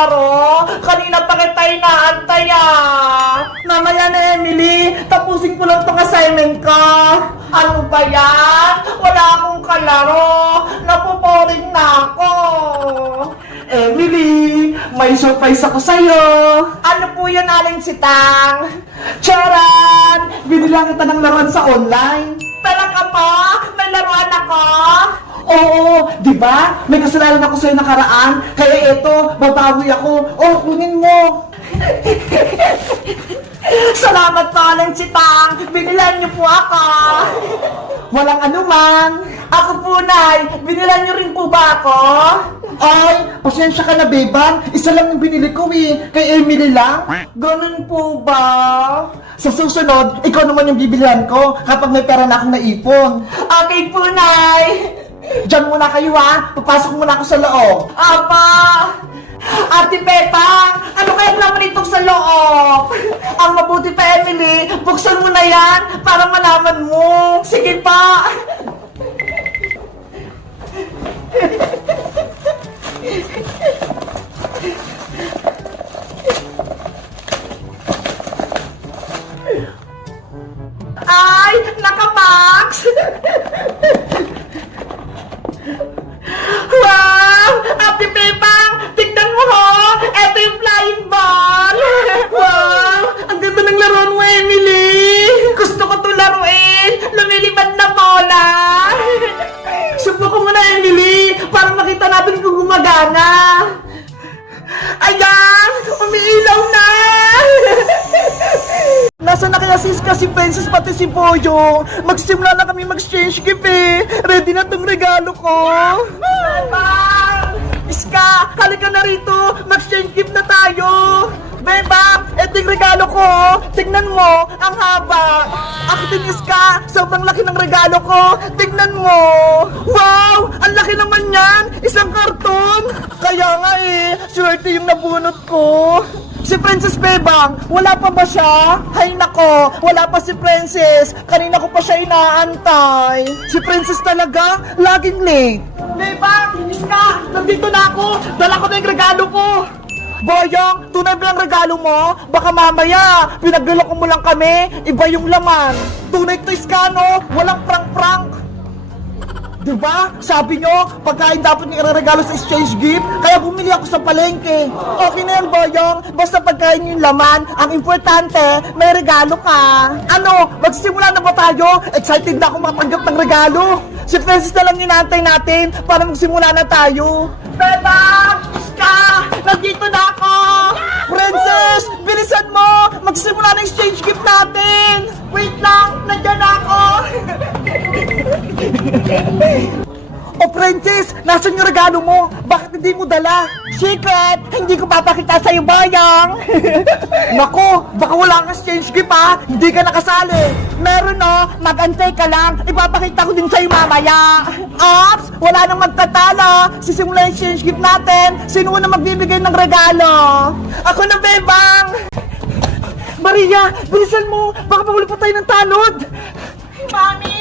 laro? Kanina pa kita inaantay Mamaya na, Emily. Tapusin ko lang tong assignment ko. Ano ba yan? Wala akong kalaro. Napuporing na ako. Emily, may surprise ako sa'yo. Ano po yun, Aling Sitang? Charan! Binilang kita ng laruan sa online. Talaga pa? May laruan ako? Oo, di ba? May kasalanan ako sa'yo nakaraan. Kaya eto, babawi ako. Oh, kunin mo. Salamat po, Aling Sitang. Binilan niyo po ako. Walang anuman. Ako po, Nay. Binilan niyo rin po ba ako? Ay, pasensya ka na, Bebang. Isa lang yung binili ko Kay Emily lang. Ganun po ba? Sa susunod, ikaw naman yung bibilihan ko kapag may pera na akong naipon. Okay po, Nay. Diyan muna kayo Papasok muna ako sa loob. Apa! Ate Pepang, ano kaya naman itong sa loob? Ang mabuti pa, Emily, buksan mo na yan para malaman mo. Sige pa. Ay, naka-box! Wow! Ate Pepang, tignan mo ho! Ito yung flying ball! Wow! Ang ganda ng laruan mo, Emily! Gusto ko ito laruin! Lumilipad na bola! Subukan mo na, Emily! Para makita natin kung gumagana! Ayan! Umiilaw na! Nasaan na kaya si Princess pati si Boyo? Magsimula na kami mag-exchange gift Ready na tong regalo ko. Bebang! Iska, halika na rito. Mag-exchange gift na tayo. Bebang, eto yung regalo ko. Tignan mo, ang haba. Ako din, Iska. Sobrang laki ng regalo ko. Tignan mo. Wow! Ang laki naman yan. Isang karton. Kaya nga swerte yung nabunot ko. Si Princess Bebang, wala pa ba siya? Hay nako, wala pa si Princess. Kanina ko pa siya inaantay. Si Princess talaga, laging late. Bebang, Iska, nandito na ako. Dala ko na yung regalo ko. Boyong, tunay ba yung regalo mo? Baka mamaya, pinagluloko mo lang kami. Iba yung laman. Tunay to, Iska, no? Walang prank-prank. Diba? Sabi nyo, pagkain dapat nyo i-regalo sa exchange gift, kaya bumili ako sa palengke. Okay na yan, Boyong. Basta pagkain yung laman, ang importante, may regalo ka. Ano, magsisimula na ba tayo? Excited na ako makatanggap ng regalo. Si Princess na lang inaantay natin para magsimula na tayo. Beba! Iska! Nandito na ako! Princess! Bilisan mo! Magsisimula na exchange gift natin! Wait lang! Nandiyan na ako! O Princess, nasan yung regalo mo? Bakit hindi mo dala? Secret! Hindi ko papakita sa'yo, Bayang! Nako, baka wala kang exchange gift Hindi ka nakasali! Meron mag-antay ka lang! Ipapakita ko din sa'yo mamaya! Ops! Wala nang magtatalo! Sisimula yung exchange gift natin! Sino na magbibigay ng regalo? Ako na, Bebang! Maria, bilisan mo! Baka mahuli pa tayo ng tanod! Mami!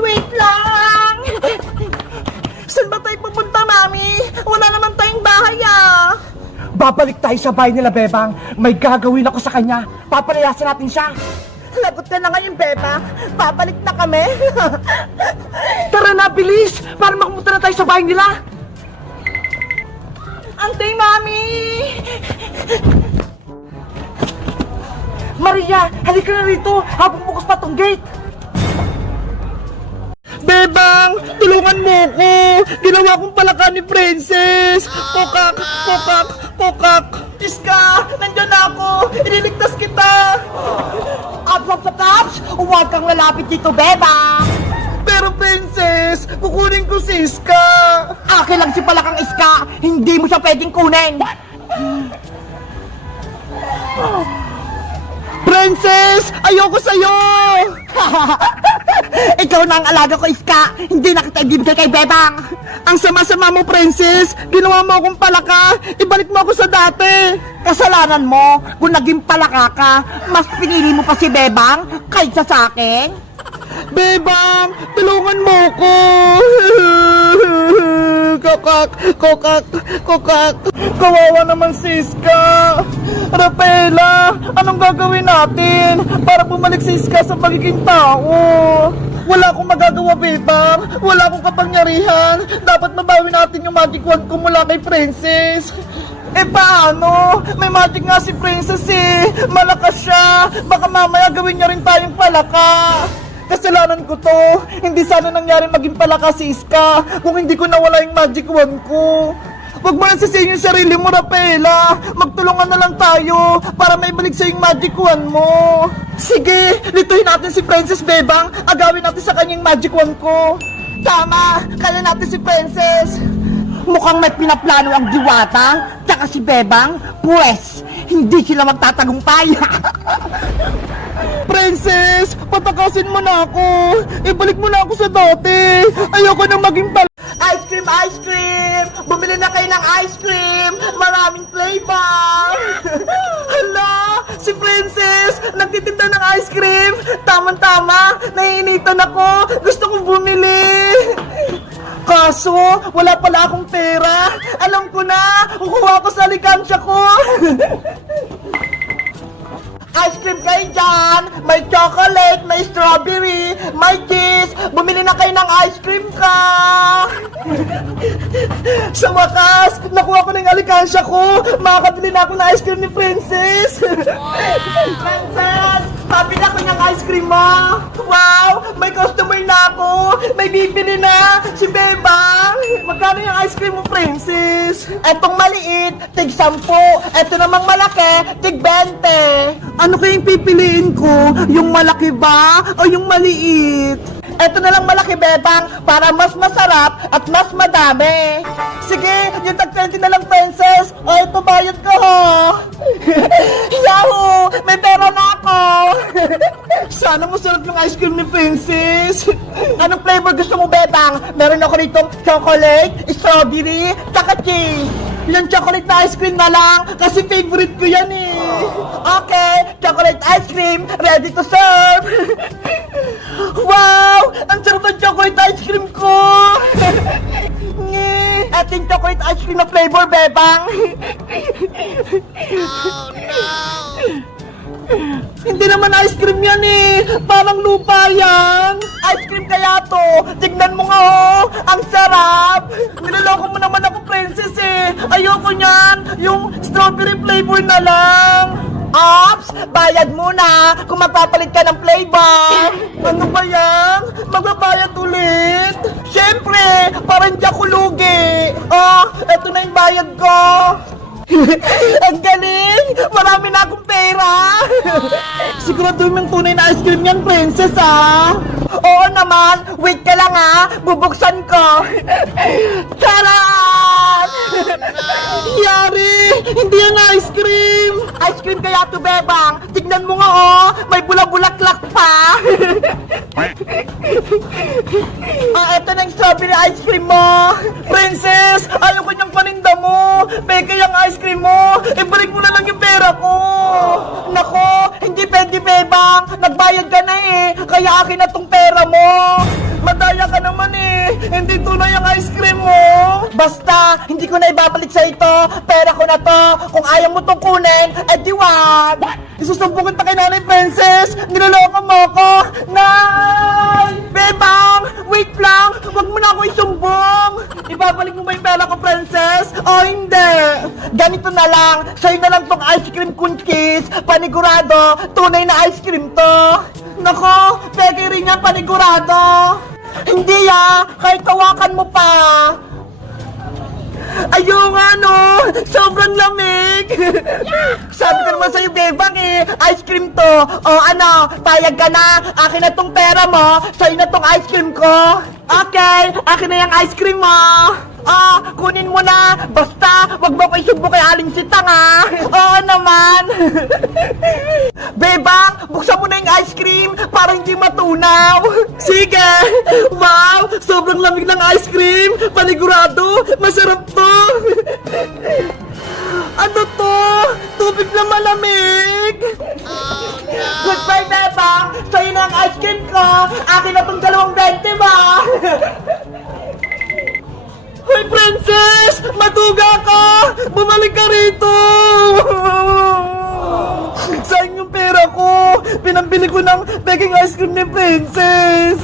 Wait lang! Saan ba tayo pupunta, Mami? Wala naman tayong bahay, Babalik tayo sa bahay nila, Bebang. May gagawin ako sa kanya. Papalayasin natin siya. Lagot ka na ngayon, Bebang. Babalik na kami. Tara na, bilis! Para makapunta na tayo sa bahay nila. Antay, Mami! Maria, halika na rito habang bukas pa tong gate. Bebang, tulungan mo ko. Ginawa kong palaka ni Princess. Kokak, kokak, kokak. Iska, nandyan na ako. Iniligtas kita. Ups. Huwag kang lalapit dito, Bebang. Pero Princess, kukunin ko si Iska. Akin lang si palakang Iska. Hindi mo siya pwedeng kunin. Princess, ayoko sa'yo. Ikaw na ang alaga ko, Iska. Hindi na kita ibibigay kay Bebang. Ang sama-sama mo, Princess. Ginawa mo akong palaka. Ibalik mo ako sa dati. Kasalanan mo. Kung naging palaka ka, mas pinili mo pa si Bebang kaysa sa akin. Bebang, tulungan mo ko. Kokak, kokak, kokak. Kawawa naman si Iska. Rafaela, anong gagawin natin para bumalik si Iska sa pagiging tao? Wala akong magagawa, Bebang. Wala akong kapangyarihan. Dapat mabawi natin yung magic wand ko mula kay Princess. Eh paano? May magic nga si Princess eh. Malakas siya. Baka mamaya gawin niya rin tayong palaka. Kasalanan ko to. Hindi sana nangyari maging palaka si Iska kung hindi ko nawala yung magic wand ko. Huwag mo nang sisihin yung sarili mo, Rafaela. Magtulungan na lang tayo para may balik sa yung magic wand mo. Sige, lituhin natin si Princess, Bebang. Agawin natin sa kanyang magic wand ko. Tama, kaya natin si Princess. Mukhang may pinaplano ang Diwata, tsaka si Bebang, pues, hindi sila magtatagumpay. Princess, patakasin mo na ako. Ibalik mo na ako sa dati. Ayoko na maging Ice cream, ice cream! Bumili na kayo ng ice cream! Maraming flavor! Hala! Si Princess! Nagtitinda ng ice cream! Tama-tama! Naiinitan ako! Gusto kong bumili! Kaso, wala pala akong pera! Alam ko na! Kukuha ko sa alikansya ko! Ice cream kayo dyan! May chocolate, may strawberry, may cheese! Bumili na kayo ng ice cream ka! Sa wakas, nakuha ko na yung alikansya ko! Makakabili na ako ng ice cream ni Princess! Princess! Pabili ako ng ice cream mo! Wow! May customer na ako! May bibili na! Si Bebang! Magkano yung ice cream mo, Princess? Etong maliit, tig 10. Eto namang malaki, tig 20. Ano kayang pipiliin ko? Yung malaki ba o yung maliit? Eto na lang malaki, Bebang, para mas masarap at mas madami. Sige, yung tag 20 na lang, Princess. O, ito bayad ko, ho. Yahoo! May pera na ako. Sana masarap yung ice cream ni Princess. Anong flavor gusto mo, Bebang? Meron ako rito chocolate, strawberry, tsaka cheese. Yung chocolate na ice cream na lang, kasi favorite ko yan eh. Okay, chocolate ice cream, ready to serve. Wow! Ang sarap ng chocolate ice cream ko! At yung chocolate ice cream na flavor, Bebang. Oh, no! Hindi naman ice cream yan eh. Parang lupa yan. Ice cream kaya to. Tignan mo nga oh. Ang sarap. Niloloko mo naman ako, Princess eh. Ayoko niyan. Yung strawberry flavor na lang. Ops! Bayad muna kung mapapalit ka ng flavor. Ano ba yan? Magbabayad ulit? Siyempre, parang di ako lugi. Oh, eto na yung bayad ko. Ang galing! Marami na akong pera! Sigurado yung tunay na ice cream yan, Princess, ah! Oo naman! Wait ka lang, ah! Bubuksan ko! Charan! Yari! Hindi yan ice cream! Ice cream kaya to, Bebang! Tignan mo nga, oh! May bula-bulaklak pa! Eto na yung strawberry ice cream mo! Princess! Ayaw ko niyang paninda mo! Peke yung ice cream mo! Ibalik mo na lang yung pera ko! Nako! Hindi pwede, Bebang! Nagbayad ka na eh! Kaya akin na tong pera mo! Madaya ka naman eh! Hindi tunay ang ice cream mo! Basta! Hindi ko na ibabalik sa ito! Pera ko na to! Kung ayaw mo tong kunin, eh di wag! Isusumbungin pa kay Nanay Princess! Niloloko mo ako! Nay! Bebang! Wait lang! Huwag mo na ako isumbong! Ibabalik mo ba yung pera ko, Princess? O hindi! Ganito na lang! Sa'yo na lang tong ice cream cookies! Panigurado! Tunay na ice cream to! Nako! Peke rin yan, panigurado! Hindi ah! Kahit tawakan mo pa! Ayaw nga no! Sobrang lamig! Sabi ko naman sa'yo, Bebang eh! Ice cream to! O ano? Payag ka na! Akin na tong pera mo! Sa'yo na tong ice cream ko! Okay! Akin na yung ice cream mo! Kunin mo na! Basta! Wag mo ko isubo kay Aling Sitang ha! Oo naman! Bebang! Buksan mo na yung ice cream para hindi matunaw! Sige! Wow! Sobrang lamig ng ice cream! Panigurado! Masarap to! Ano to? Tubig na malamig! Oh, no. Goodbye, Bebang! Sa'yo na ang ice cream ko! Akin na tong 2.20 ba? Hoy, Princess! Matuga ka! Bumalik ka rito! Saan yung pera ko? Pinambili ko ng peking ice cream ni Princess!